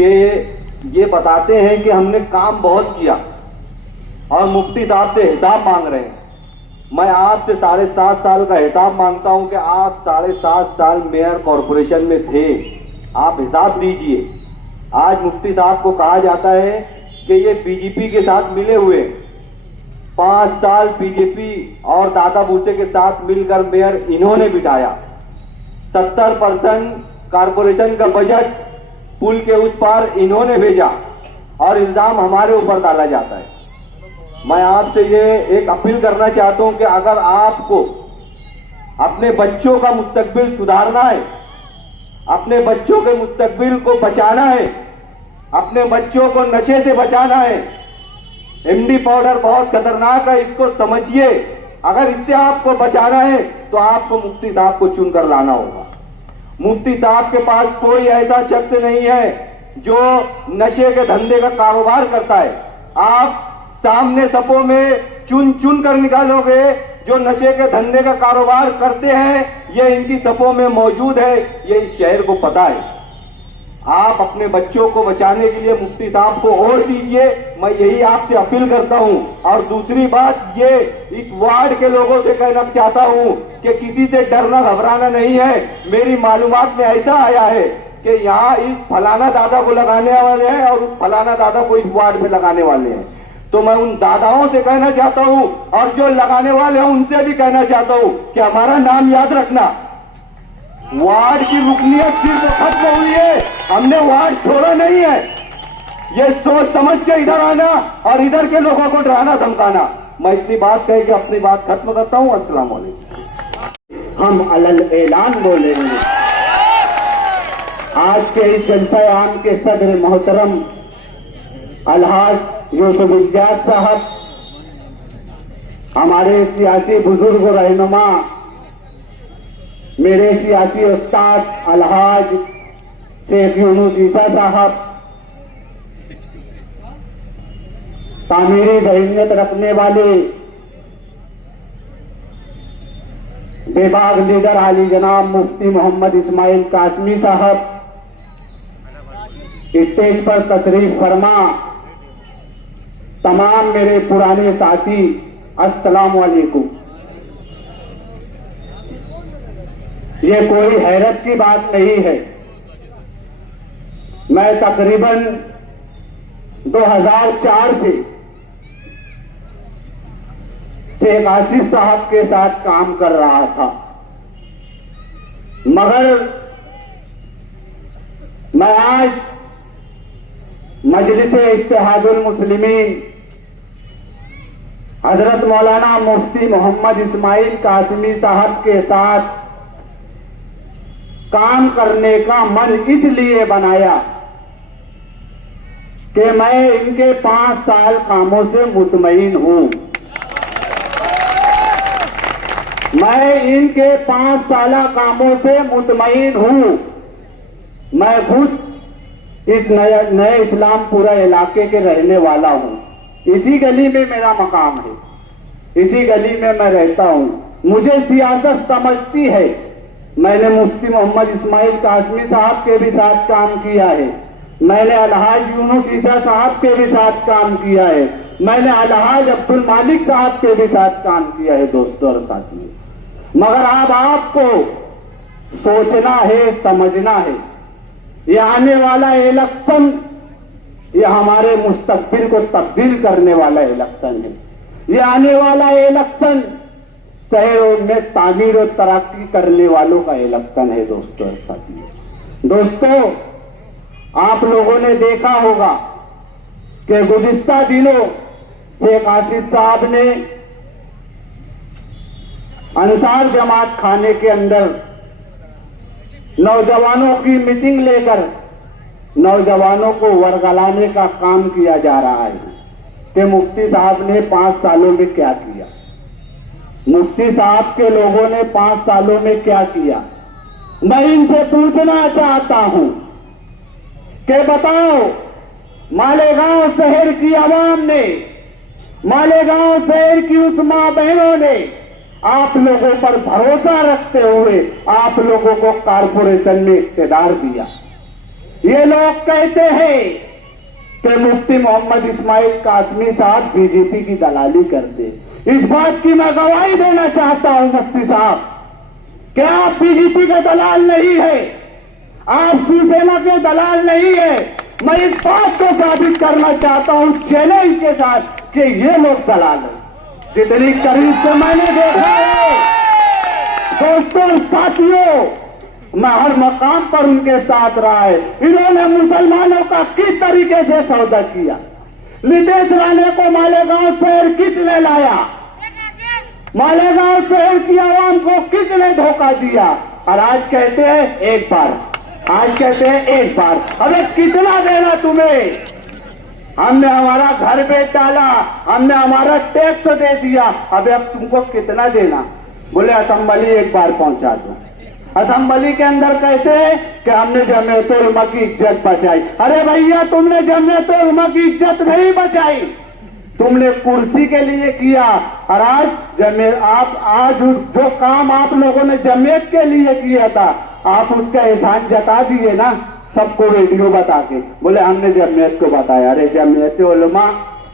कि ये बताते हैं कि हमने काम बहुत किया और मुफ्ती साहब से हिसाब मांग रहे हैं। मैं आपसे 7.5 साल का हिसाब मांगता हूं कि आप 7.5 साल मेयर कॉरपोरेशन में थे, आप हिसाब दीजिए। आज मुफ्ती साहब को कहा जाता है कि ये बीजेपी के साथ मिले हुए, 5 साल बीजेपी और दादा भूसे के साथ मिलकर मेयर इन्होंने बिठाया। 70% कारपोरेशन का बजट पुल के उस पार इन्होंने भेजा और इल्जाम हमारे ऊपर डाला जाता है। मैं आपसे ये एक अपील करना चाहता हूं कि अगर आपको अपने बच्चों का मुस्तकबिल सुधारना है, अपने बच्चों के मुस्तकबिल को बचाना है, अपने बच्चों को नशे से बचाना है, एमडी पाउडर बहुत खतरनाक है, इसको समझिए। अगर इससे आपको बचाना है तो आपको मुफ्ती साहब को चुनकर लाना होगा। मुफ्ती साहब के पास कोई ऐसा शख्स नहीं है जो नशे के धंधे का कारोबार करता है। आप सामने सपों में चुन चुन कर निकालोगे जो नशे के धंधे का कारोबार करते हैं, ये इनकी सपों में मौजूद है, ये इस शहर को पता है। आप अपने बच्चों को बचाने के लिए मुफ्ती साहब को वोट दीजिए, मैं यही आपसे अपील करता हूं। और दूसरी बात ये इस वार्ड के लोगों से कहना चाहता हूं कि किसी से डरना घबराना नहीं है। मेरी मालूमात में ऐसा आया है कि यहाँ इस फलाना दादा को लगाने वाले हैं और उस फलाना दादा को इस वार्ड में लगाने वाले हैं। तो मैं उन दादाओं से कहना चाहता हूं और जो लगाने वाले हैं उनसे भी कहना चाहता हूं कि हमारा नाम याद रखना। वार्ड की रुकनियत सिर्फ खत्म हुई है, हमने वार्ड छोड़ा नहीं है। ये सोच समझ के इधर आना और इधर के लोगों को डराना धमकाना। मैं इतनी बात कह के अपनी बात खत्म करता हूं। अस्सलाम वालेकुम। हम अलल ऐलान बोलेंगे। आज के इस जलसा आम के सदर मोहतरम अलहाज यूसुफ इजाज साहब, हमारे सियासी बुजुर्ग रहनुमा, मेरे सियासी उस्ताद अलहाज शेख यूनुस ईसा साहब, तामीरी दहीनियत रखने वाले बेबाग लीडर आली जनाब मुफ्ती मोहम्मद इस्माइल कासमी साहब, स्टेज पर तशरीफ फरमा तमाम मेरे पुराने साथी, अस्सलाम वालेकुम। ये कोई हैरत की बात नहीं है। मैं तकरीबन 2004 से शेख आसिफ साहब के साथ काम कर रहा था, मगर मैं आज मजलिस-ए इत्तेहादुल मुस्लिमीन हजरत मौलाना मुफ्ती मोहम्मद इस्माइल कासमी साहब के साथ काम करने का मन इसलिए बनाया कि मैं इनके 5 साल कामों से मुतमईन हूं। मैं इनके 5 साल कामों से मुतमईन हूं। मैं खुद इस नए इस्लामपुरा इलाके के रहने वाला हूं। इसी गली में मेरा मकाम है, इसी गली में मैं रहता हूं। मुझे सियासत समझती है। मैंने मुफ्ती मोहम्मद इस्माइल कासमी साहब के भी साथ काम किया है, मैंने अलहाज यूनुस ईसा साहब के भी साथ काम किया है, मैंने अलहाज अब्दुल मालिक साहब के भी साथ काम किया है दोस्तों और साथियों। मगर अब आपको सोचना है, समझना है, ये आने वाला इलेक्शन ये हमारे मुस्तकबिल को तब्दील करने वाला इलेक्शन है। ये आने वाला इलेक्शन शहरों में तामीर और तरक्की करने वालों का इलेक्शन है दोस्तों और साथियों। दोस्तों, आप लोगों ने देखा होगा कि गुज़िश्ता दिनों शेख आसिफ साहब ने अंसार जमात खाने के अंदर नौजवानों की मीटिंग लेकर नौजवानों को वर्गलाने का काम किया जा रहा है कि मुफ्ती साहब ने 5 सालों में क्या किया। मुफ्ती साहब के लोगों ने 5 सालों में क्या किया। मैं इनसे पूछना चाहता हूं कि बताओ, मालेगांव शहर की आवाम ने, मालेगांव शहर की उस मां बहनों ने आप लोगों पर भरोसा रखते हुए आप लोगों को कारपोरेशन में इख्तियार दिया। ये लोग कहते हैं कि मुफ्ती मोहम्मद इस्माइल कासमी साहब बीजेपी की दलाली करते। इस बात की मैं गवाही देना चाहता हूं मुफ्ती साहब कि आप बीजेपी के दलाल नहीं है, आप शिवसेना के दलाल नहीं है। मैं इस बात को साबित करना चाहता हूं चैलेंज के साथ कि ये लोग दलाल हैं। जितनी करीब से मैंने देखा है दोस्तों साथियों, मैं हर मकाम पर उनके साथ रहा है। इन्होंने मुसलमानों का किस तरीके से सौदा किया, नितेश राणे को मालेगांव शहर किसने लाया, मालेगांव शहर की आवाम को किसने धोखा दिया, और आज कहते हैं एक बार, आज कहते हैं एक बार। अबे कितना देना तुम्हें? हमने हमारा घर बेच डाला, हमने हमारा टैक्स दे दिया, अबे अब तुमको कितना देना? बोले असेंबली एक बार पहुंचा दो। असेंबली के अंदर कहते हैं कि हमने जमीयत उलमा की इज्जत बचाई। अरे भैया तुमने जमीयत उलमा की इज्जत नहीं बचाई, तुमने कुर्सी के लिए किया। और आज जो काम आप लोगों ने जमीयत के लिए किया था, आप उसका एहसान जता दिए ना सबको वीडियो बता के। बोले हमने जमीयत को बताया। अरे जमीयत उलमा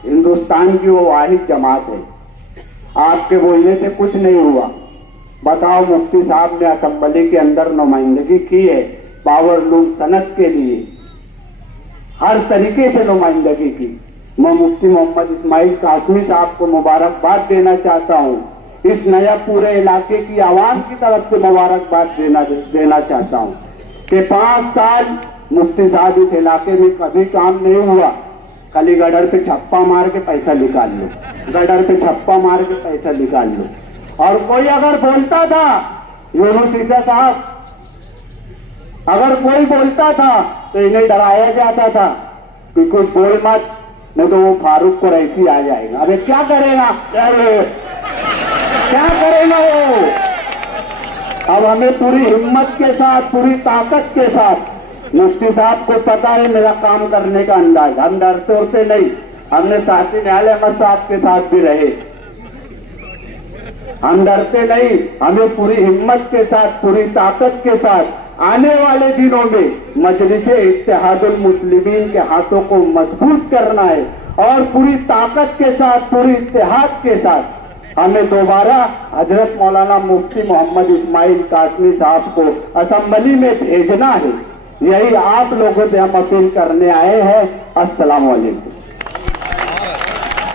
हिंदुस्तान की वो वाहिद जमात है, आपके बोलने से कुछ नहीं हुआ। बताओ मुफ्ती साहब ने असेंबली के अंदर नुमाइंदगी की है, पावर लूम सनत के लिए हर तरीके से नुमाइंदगी की। मैं मुफ्ती मोहम्मद इस्माइल कासमी साहब को मुबारकबाद देना चाहता हूँ, इस नया पूरे इलाके की आवाम की तरफ से मुबारकबाद देना चाहता हूँ कि 5 साल मुफ्ती साहब इस इलाके में कभी काम नहीं हुआ। खाली गडर पे छप्पा मार के पैसा निकाल लो, गडर पे छप्पा मार के पैसा निकाल लो। और कोई अगर बोलता था, यूनुस ईसा साहब अगर कोई बोलता था तो इन्हें डराया जाता था कि कुछ बोल मत, नहीं तो वो फारूक को ऐसी आ जाएगा। अबे क्या करेगा, क्या करेगा वो? अब हमें पूरी हिम्मत के साथ, पूरी ताकत के साथ, मुफ्ती साहब को पता है मेरा काम करने का अंदाज, हम डरते होते नहीं। हमने साथी न्यायालय अहमद साहब के साथ भी रहे, हम डरते नहीं। हमें पूरी हिम्मत के साथ, पूरी ताकत के साथ आने वाले दिनों में मजलिसे इत्तेहादुल मुस्लिमीन के हाथों को मजबूत करना है और पूरी ताकत के साथ, पूरी इत्तेहाद के साथ हमें दोबारा हजरत मौलाना मुफ्ती मोहम्मद इस्माइल कासमी साहब को असेंबली में भेजना है। यही आप लोगों से हम अपील करने आए हैं। अस्सलाम वालेकुम।